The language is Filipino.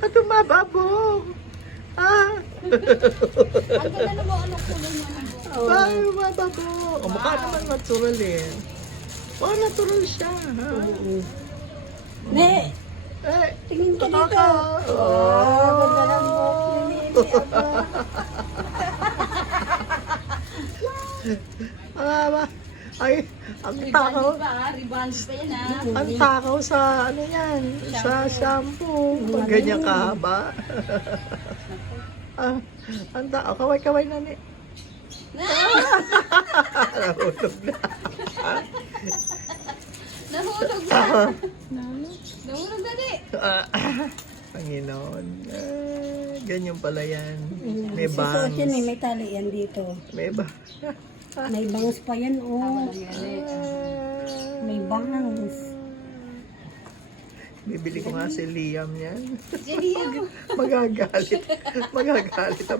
At umababong. Ah. Ang ganda na mo, ano kulay niya ng buhok. Ay, umababong. O, mukha naman natural eh. Oh, natural siya. Ha? Ne, Eh, tingin ka dito. oh. Ganda ng buhok ni Nini. Ay, ang takaw. Riband pa yan ah. Ang takaw sa ano yan, sa shampoo. Pag ganyan kahaba. Ang takaw, kaway-kaway na ni. Nahulog na. Nahulog na. Nahulog na di. Panginoon. Ganyan pala yan. May Susuot bangs. yun eh, may tali yan dito. May bangs. May bangs pa yan, oh. May bangs. Bibili ko nga si Liam yan. Jadi Magagalit. Magagalit ang